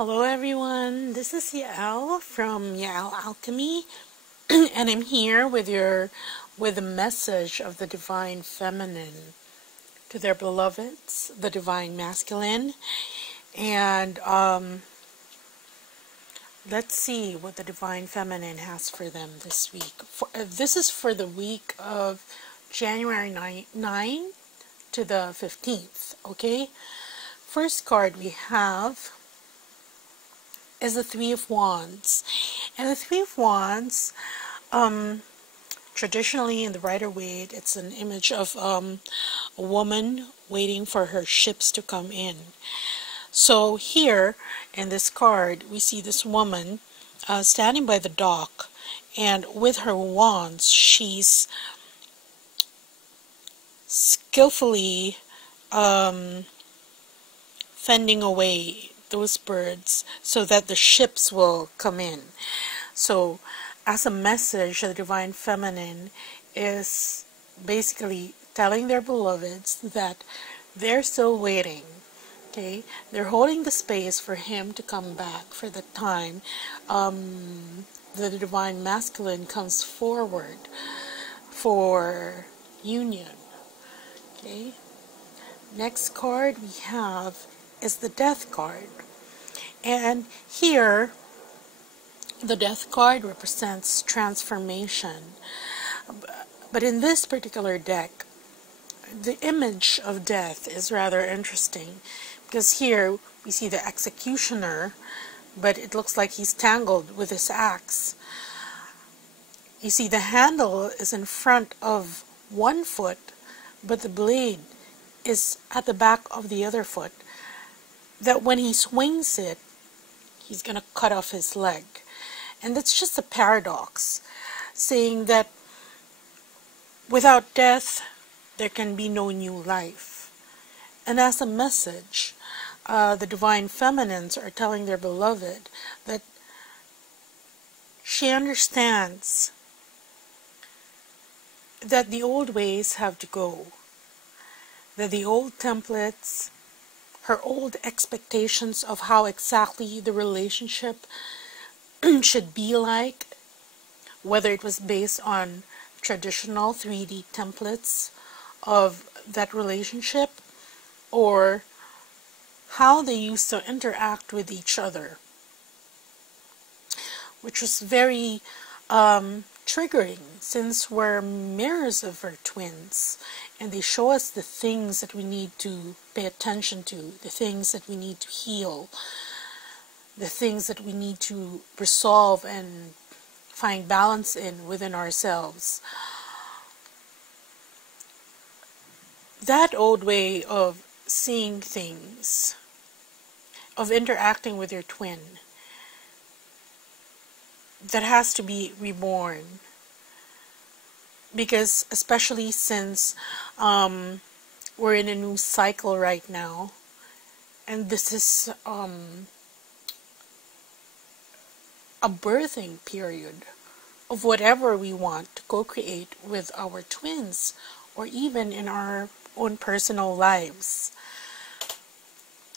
Hello everyone, this is Yael from ASCENSION and I'm here with a message of the Divine Feminine to their beloveds, the Divine Masculine. And let's see what the Divine Feminine has for them this week. This is for the week of January 9 to the 15th, okay? First card we have is the Three of Wands. And the Three of Wands, traditionally in the Rider-Waite, it's an image of a woman waiting for her ships to come in. So here in this card, we see this woman standing by the dock, and with her wands, she's skillfully fending away those birds so that the ships will come in. So as a message, the Divine Feminine is basically telling their beloveds that they're still waiting. Okay, they're holding the space for him to come back for the time the Divine Masculine comes forward for union. Okay, next card we have is the Death card. And here, the Death card represents transformation. But in this particular deck, the image of death is rather interesting, because here we see the executioner, but it looks like he's tangled with his axe. You see the handle is in front of one foot, but the blade is at the back of the other foot. That when he swings it, he's going to cut off his leg. And that's just a paradox, saying that without death, there can be no new life. And as a message, the Divine Feminines are telling their beloved that she understands that the old ways have to go, that the old templates, her old expectations of how exactly the relationship should be like, whether it was based on traditional 3D templates of that relationship or how they used to interact with each other, which was very triggering, since we're mirrors of our twins, and they show us the things that we need to pay attention to, the things that we need to heal, the things that we need to resolve and find balance in within ourselves. That old way of seeing things, of interacting with your twin, that has to be reborn. Because especially since we're in a new cycle right now, and this is a birthing period of whatever we want to co-create with our twins, or even in our own personal lives.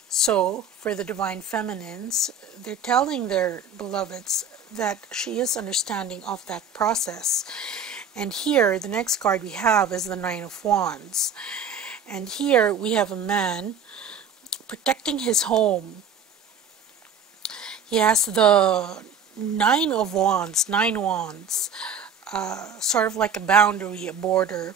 So for the Divine Feminines, they're telling their beloveds that she is understanding of that process. And here, the next card we have is the Nine of Wands. And here we have a man protecting his home. He has the Nine of Wands, 9 wands, sort of like a boundary, a border.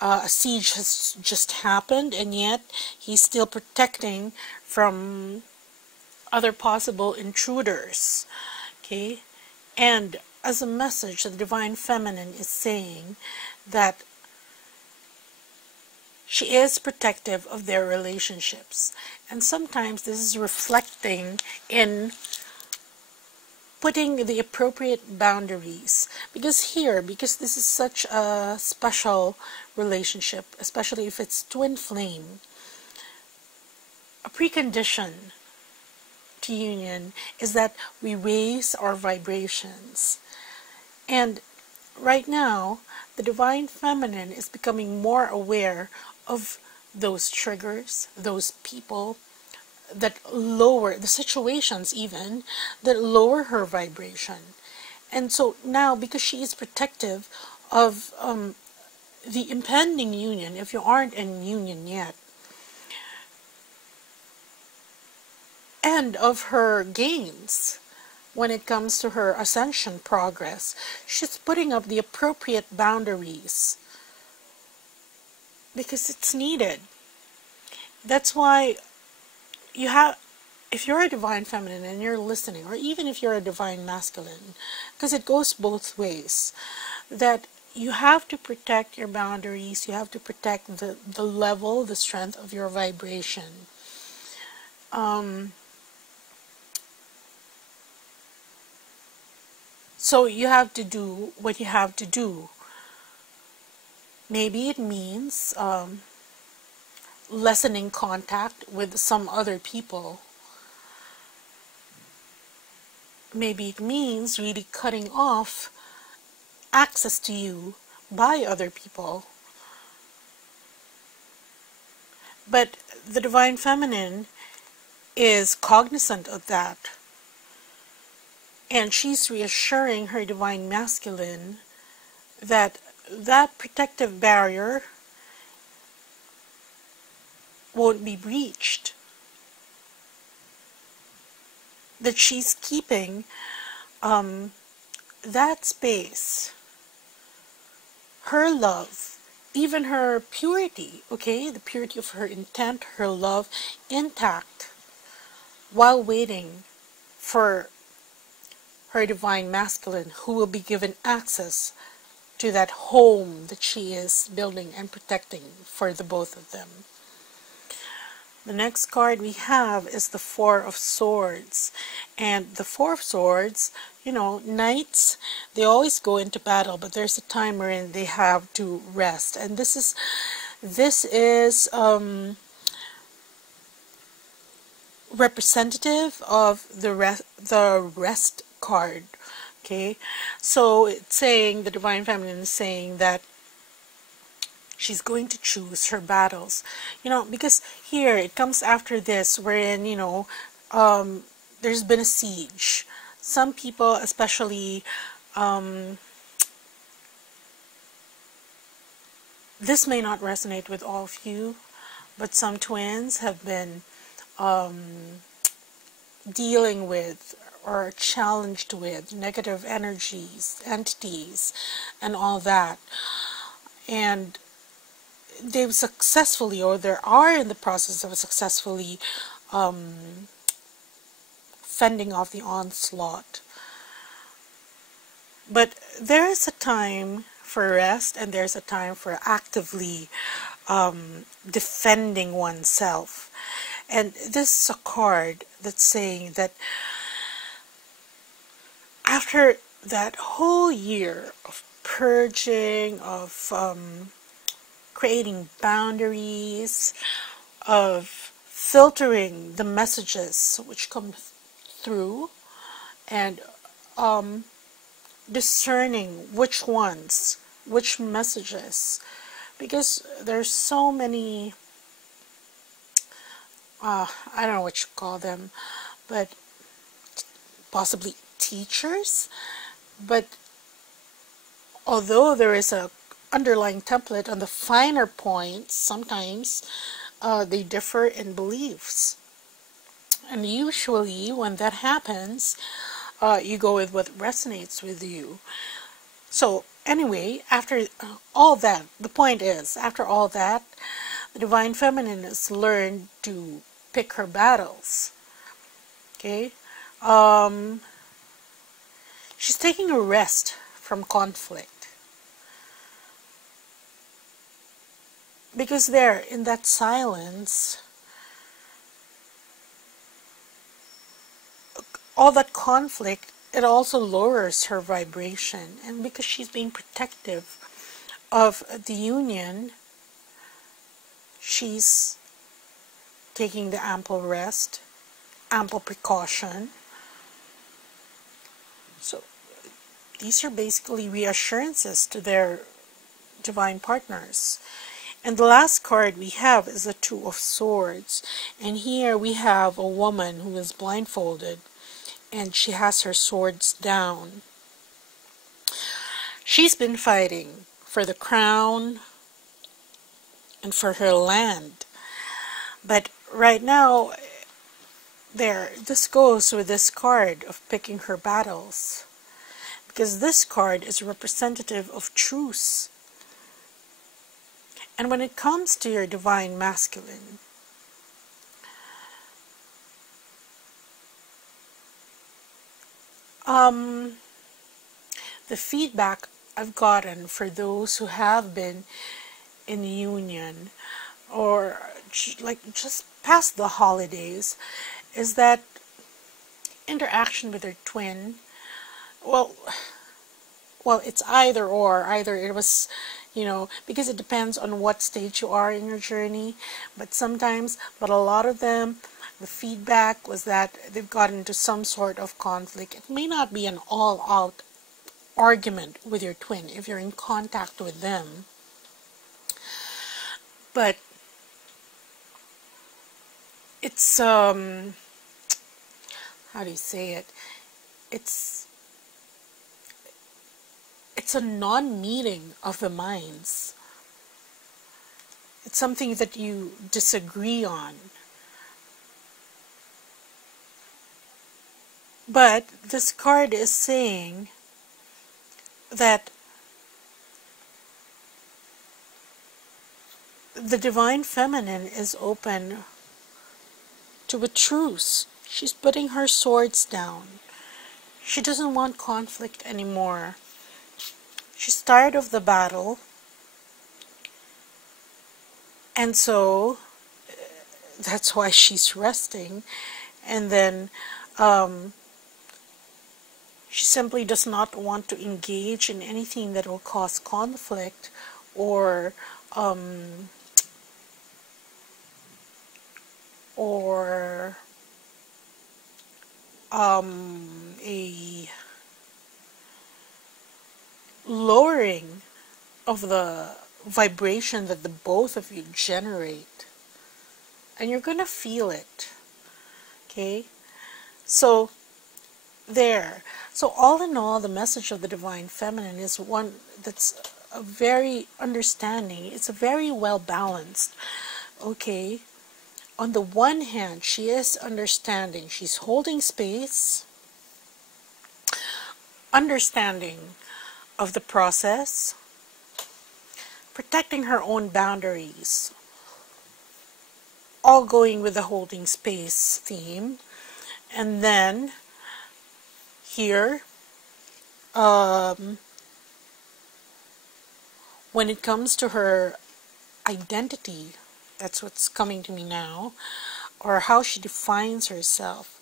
A siege has just happened, and yet he's still protecting from other possible intruders. Okay? And as a message, the Divine Feminine is saying that she is protective of their relationships. And sometimes this is reflecting in putting the appropriate boundaries. Because this is such a special relationship, especially if it's twin flame, a precondition to union is that we raise our vibrations. And right now, the Divine Feminine is becoming more aware of those triggers, those people, that lower the situations, even that lower her vibration. And so now, because she is protective of the impending union, if you aren't in union yet, and of her gains when it comes to her ascension progress, she's putting up the appropriate boundaries because it's needed. That's why you have, if you're a divine feminine and you're listening, or even if you're a divine masculine, because it goes both ways, that you have to protect your boundaries, you have to protect the level, the strength of your vibration. So you have to do what you have to do. Maybe it means lessening contact with some other people. Maybe it means really cutting off access to you by other people. But the divine feminine is cognizant of that. And she's reassuring her divine masculine that that protective barrier won't be breached. That she's keeping that space, her love, even her purity, okay, the purity of her intent, her love, intact, while waiting for her divine masculine, who will be given access to that home that she is building and protecting for the both of them. The next card we have is the Four of Swords. And the Four of Swords, you know, knights, they always go into battle, but there's a time wherein they have to rest. And this is representative of the rest card. Okay, so it's saying, the divine feminine is saying that she's going to choose her battles, you know, because here it comes after this wherein, you know, there's been a siege. Some people, especially this may not resonate with all of you, but some twins have been dealing with or challenged with negative energies, entities, and all that. And they've successfully, or they are in the process of successfully fending off the onslaught. But there is a time for rest, and there's a time for actively defending oneself. And this is a card that's saying that after that whole year of purging, of creating boundaries, of filtering the messages which come through, and discerning which ones, which messages, because there's so many, I don't know what you call them, but possibly teachers. But although there is a underlying template on the finer points, sometimes they differ in beliefs. And usually when that happens, you go with what resonates with you. So anyway, after all that, the point is, after all that, the divine feminine has learned to pick her battles. Okay? She's taking a rest from conflict. Because there, in that silence, all that conflict, it also lowers her vibration. And because she's being protective of the union, she's taking the ample rest, ample precaution. So these are basically reassurances to their divine partners. And the last card we have is the Two of Swords. And here we have a woman who is blindfolded and she has her swords down. She's been fighting for the crown and for her land. But right now, this goes with this card of picking her battles. Because this card is representative of truce. And when it comes to your divine masculine, the feedback I've gotten for those who have been in union or like just past the holidays is that interaction with their twin, well, it's either or. Either it was, because it depends on what stage you are in your journey. But a lot of them, the feedback was that they've gotten into some sort of conflict. It may not be an all-out argument with your twin if you're in contact with them. But it's, how do you say it? It's a non-meeting of the minds. It's something that you disagree on. But this card is saying that the divine feminine is open to a truce. She's putting her swords down. She doesn't want conflict anymore. She's tired of the battle. And so that's why she's resting. And then she simply does not want to engage in anything that will cause conflict or a lowering of the vibration that the both of you generate. And you're gonna feel it. Okay? So all in all, the message of the divine feminine is one that's a very understanding. It's a very well balanced. Okay? On the one hand, she is understanding. She's holding space, understanding of the process, protecting her own boundaries, all going with the holding space theme. And then here, when it comes to her identity, that's what's coming to me now, or how she defines herself,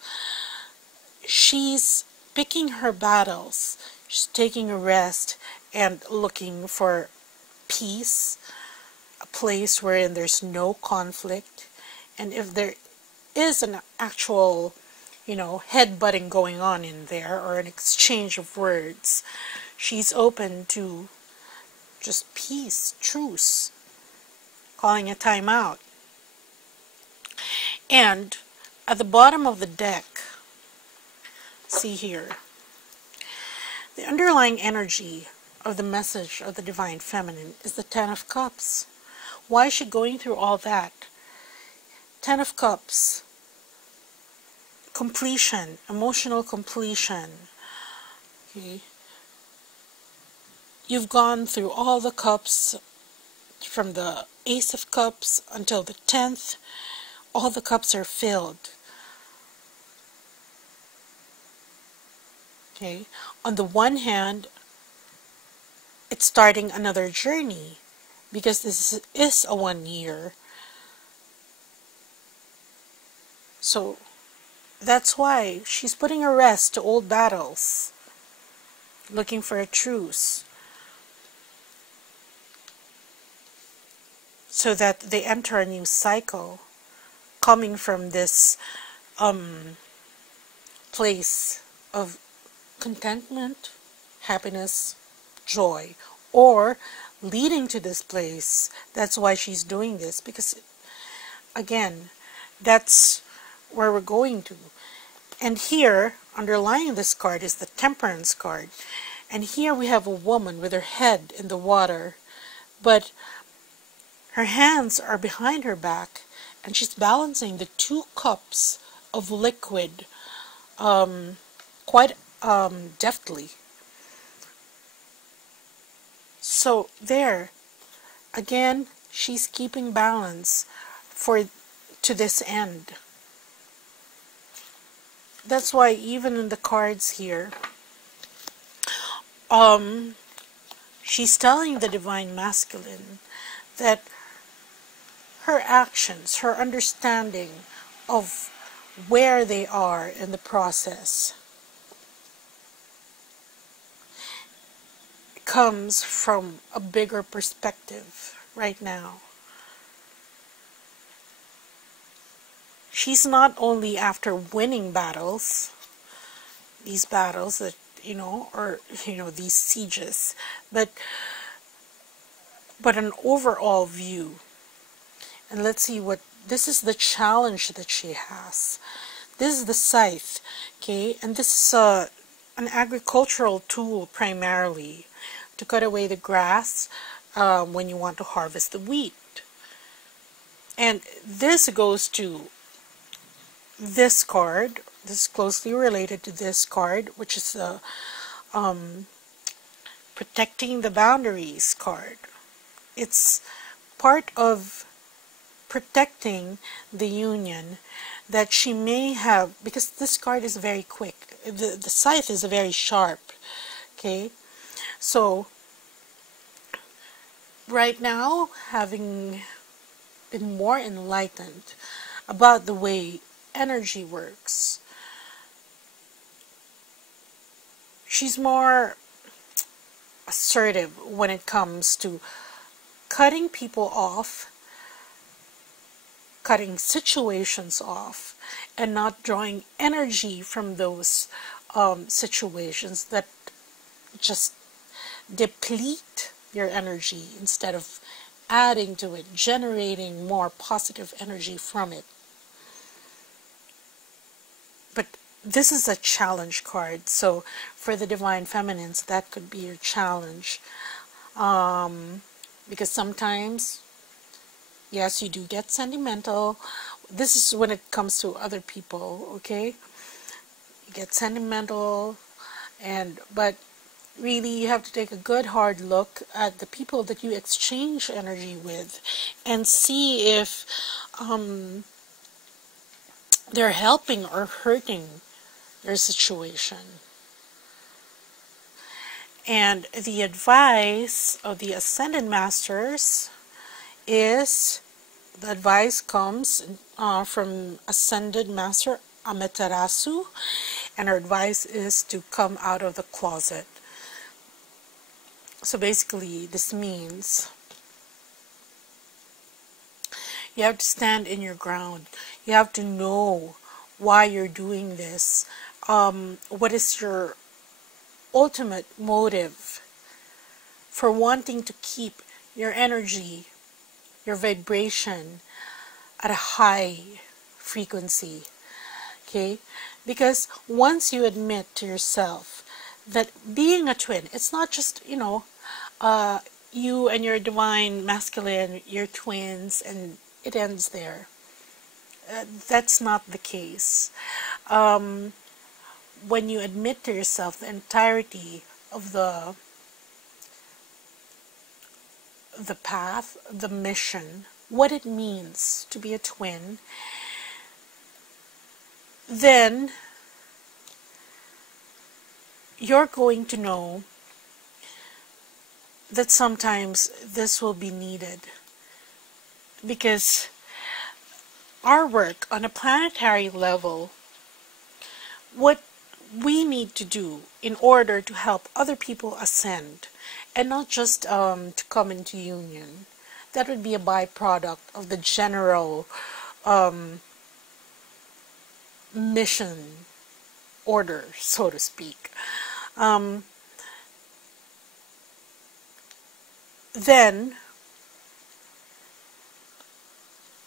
she's picking her battles. She's taking a rest and looking for peace, a place wherein there's no conflict. And if there is an actual, headbutting going on in there or an exchange of words, she's open to just peace, truce, calling a timeout. And at the bottom of the deck, see here, the underlying energy of the message of the divine feminine is the Ten of Cups. Why is she going through all that? Ten of Cups, completion, emotional completion. Okay. You've gone through all the cups from the Ace of Cups until the 10th. All the cups are filled. Okay. On the one hand, it's starting another journey because this is a 1 year. So that's why she's putting a rest to old battles, looking for a truce, so that they enter a new cycle, coming from this place of contentment, happiness, joy, or leading to this place. That's why she's doing this, because again, that's where we're going to. And here, underlying this card is the Temperance card. And here we have a woman with her head in the water, but her hands are behind her back, and she's balancing the 2 cups of liquid quite deftly. So there, again, she's keeping balance to this end. That's why even in the cards here, she's telling the Divine Masculine that her actions, her understanding of where they are in the process comes from a bigger perspective right now. She's not only after winning battles, these battles that, these sieges, but an overall view. And let's see this is the challenge that she has. This is the scythe, okay? And this is an agricultural tool primarily to cut away the grass when you want to harvest the wheat. And this goes to this card. This is closely related to this card, which is the Protecting the Boundaries card. It's part of protecting the union that she may have, because this card is very quick. The scythe is very sharp, okay? So, right now, having been more enlightened about the way energy works, she's more assertive when it comes to cutting people off, cutting situations off, and not drawing energy from those situations that just deplete your energy instead of adding to it, generating more positive energy from it. But this is a challenge card, so for the Divine Feminines, that could be your challenge. Because sometimes, yes, you do get sentimental. This is when it comes to other people, okay? You get sentimental, but really you have to take a good hard look at the people that you exchange energy with and see if they're helping or hurting your situation. And the advice of the Ascended Masters is, the advice comes from Ascended Master Amaterasu, and her advice is to come out of the closet. So basically, this means you have to stand in your ground. You have to know why you're doing this. What is your ultimate motive for wanting to keep your energy, your vibration at a high frequency, okay? Because once you admit to yourself that being a twin, it's not just, you and your Divine Masculine, you're twins, and it ends there. That's not the case. When you admit to yourself the entirety of the path, the mission, what it means to be a twin, then you're going to know that sometimes this will be needed. Because our work on a planetary level, what we need to do in order to help other people ascend, and not just to come into union, that would be a byproduct of the general mission order, so to speak. then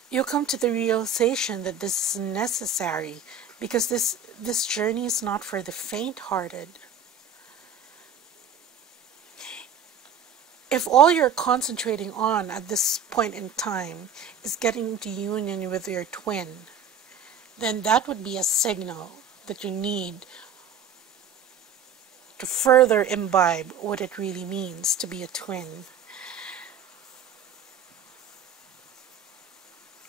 you'll come to the realization that this is necessary, because this journey is not for the faint-hearted. If all you're concentrating on at this point in time is getting into union with your twin, then that would be a signal that you need to further imbibe what it really means to be a twin.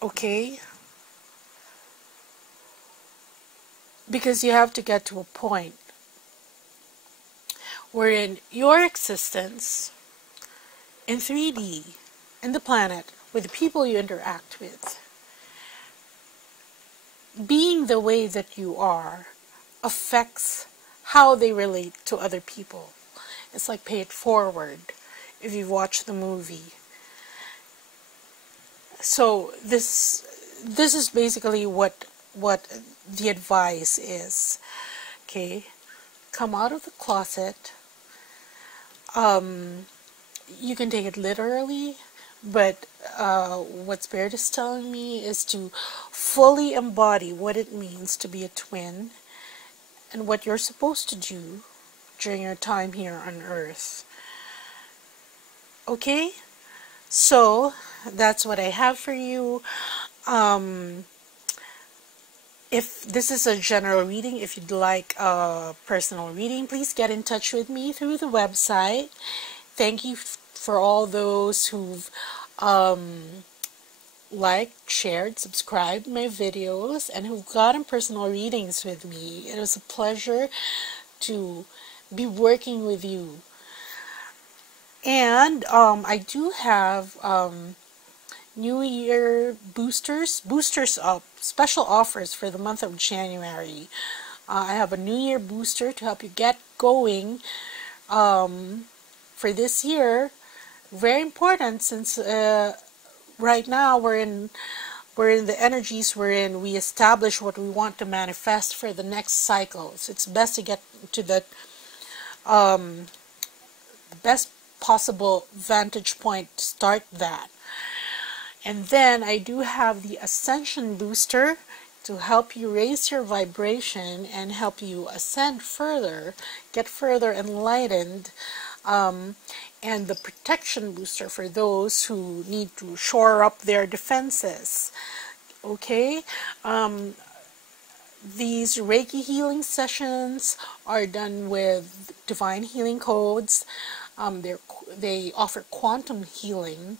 Okay? Because you have to get to a point wherein your existence in 3D, in the planet, with the people you interact with, being the way that you are affects how they relate to other people. It's like Pay It Forward, if you watch the movie. So this is basically what the advice is. Okay, come out of the closet. You can take it literally, but what Spirit is telling me is to fully embody what it means to be a twin and what you're supposed to do during your time here on Earth. Okay? So, that's what I have for you. If this is a general reading, if you'd like a personal reading, please get in touch with me through the website. Thank you for all those who've liked, shared, subscribed my videos, and who've gotten personal readings with me. It was a pleasure to be working with you. And I do have New Year boosters up, special offers for the month of January. I have a New Year booster to help you get going for this year. Very important, since right now we're in the energies wherein we establish what we want to manifest for the next cycle. So it's best to get to the best possible vantage point to start that. And then I do have the Ascension Booster to help you raise your vibration and help you ascend further, get further enlightened, and the Protection Booster for those who need to shore up their defenses. Okay? These Reiki healing sessions are done with divine healing codes. They offer quantum healing.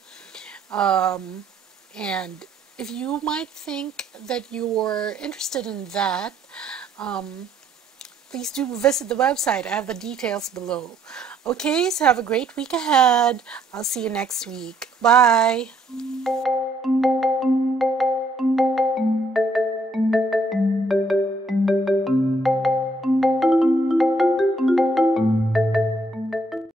And if you might think that you're interested in that, please do visit the website. I have the details below. Okay, so have a great week ahead. I'll see you next week. Bye.